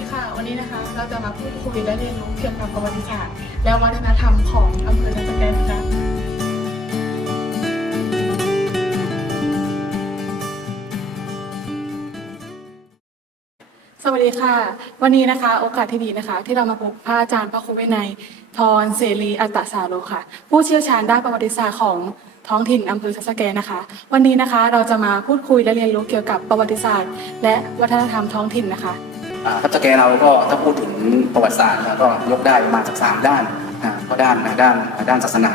ีค่ะ วันนี้นะคะ เราจะมาพูดคุยและเรียนรู้เกี่ยวกับประวัติศาสตร์ และวัฒนธรรมของอำเภอทับแกนะคะสวัสดีค่ะ วันนี้นะคะ โอกาสที่ดีนะคะ ที่เรามาพบพระอาจารย์พระครูวินัยทรเสรีอัตตสาโรค่ะ ผู้เชี่ยวชาญด้านประวัติศาสตร์ของท้องถิ่นอำเภอทับแกนะคะ วันนี้นะคะเราจะมาพูดคุยและเรียนรู้เกี่ยวกับประวัติศาสตร์ และวัฒนธรรมท้องถิ่นนะคะ ทับสแกเราก็ถ้าพูดถึงประวัติศาสตร์แล้วก็ยกได้ประมาณสักสามด้านก็ด้านอ่าด้านด้านศาสนา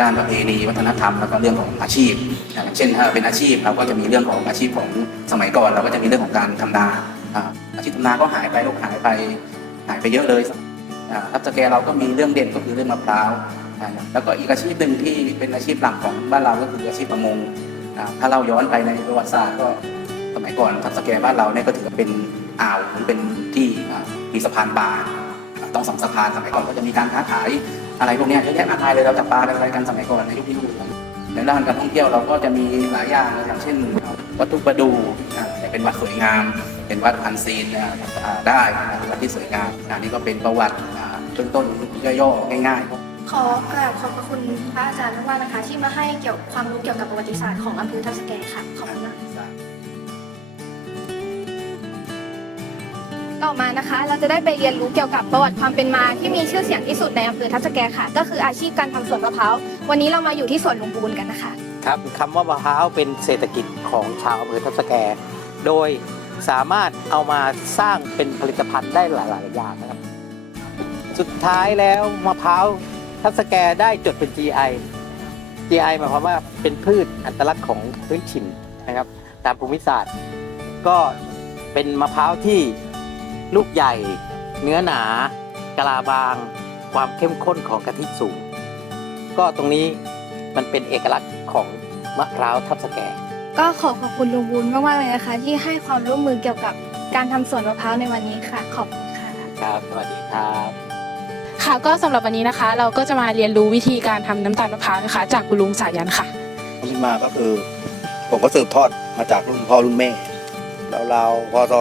ด้านประเพณีวัฒนธรรมแล้วก็เรื่องของอาชีพอย่างเช่นถ้าเป็นอาชีพเราก็จะมีเรื่องของอาชีพของสมัยก่อนเราก็จะมีเรื่องของการทำนาอาอาชีพทำนาก็หายไปลูกหายไปหายไปเยอะเลยทับสแกเราก็มีเรื่องเด่นก็คือเรื่องมะพร้าวแล้วก็อีกอาชีพหนึ่งที่เป็นอาชีพหลักของบ้านเราก็คืออาชีพประมงถ้าเราย้อนไปในประวัติศาสตร์ก็สมัยก่อนทับสแกบ้านเราเนี่ยก็ถือว่าเป็น อ่าวหรือเป็นที่อ่ามีสะพานปลาอ่าต้องสองสะพานสมัยก่อนก็จะมีการค้าขายอะไรพวกเนี้ยเยอะแยะมากมายเลยเราจับปลาอะไรกันสมัยก่อนในยุคนี้ในด้านการท่องเที่ยวเราก็จะมีหลายอย่างอย่างเช่น วัตถุประดูอ่าเป็นวัดสวยงาม เป็นวัดพันซีนอ่าอ่าได้นะวัดที่สวยงามอันนี้ก็เป็นประวัติอ่าเบื้องต้นย่อๆง่ายๆขอกราบขอบพระคุณพระอาจารย์มากๆนะคะ ที่มาให้เกี่ยวความรู้เกี่ยวกับประวัติศาสตร์ของอำเภอทับสแกค่ะ ขอบคุณมาก ต่อมานะคะ เราจะได้ไปเรียนรู้เกี่ยวกับประวัติความเป็นมาที่มีชื่อเสียงที่สุดในอำเภอทับสแกค่ะ ก็คืออาชีพการทำสวนมะพร้าว วันนี้เรามาอยู่ที่สวนลุงบูนกันนะคะครับคำว่ามะพร้าวเป็นเศรษฐกิจของชาวอำเภอทับสแก โดยสามารถเอามาสร้างเป็นผลิตภัณฑ์ได้หลาย ๆ อย่างนะครับ สุดท้ายแล้วมะพร้าวทับสแกได้จดเป็น GI GI หมายความว่าเป็นพืชอัตลักษณ์ของพื้นถิ่นนะครับ ตามภูมิศาสตร์ ก็เป็นมะพร้าวที่ ลูกใหญ่ เนื้อหนากะลาบาง ความเข้มข้นของกะทิสูง ก็ตรงนี้มันเป็นเอกลักษณ์ของมะพร้าวทับสแก ก็ขอขอบคุณลุงบูนมากๆเลยนะคะ ที่ให้ความร่วมมือเกี่ยวกับการทำสวนมะพร้าวในวันนี้ค่ะ ขอบคุณค่ะ ครับ สวัสดีครับ ค่ะก็สำหรับวันนี้นะคะ เราก็จะมาเรียนรู้วิธีการทำน้ำตาลมะพร้าวนะคะ จากคุณลุงสายันค่ะที่มาก็คือ ผมก็สืบทอดมาจากรุ่นพ่อรุ่นแม่ราวๆพศ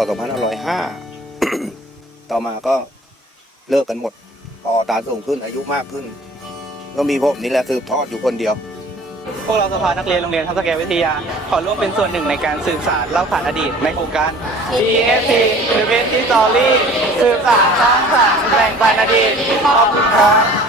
2505 ต่อมาก็เลิกกันหมดพอตาสูงขึ้นอายุมากขึ้น ก็มีผมนี่แหละสืบทอดอยู่คนเดียว พวกเราสภานักเรียนโรงเรียนทัพสแกวิทยา ขอร่วมเป็นส่วนหนึ่งในการสืบสารเล่าผ่านอดีตในโครงการ TST Prevent Story สืบสารสร้างสรรค์แบ่งปันอดีตขอบคุณครับ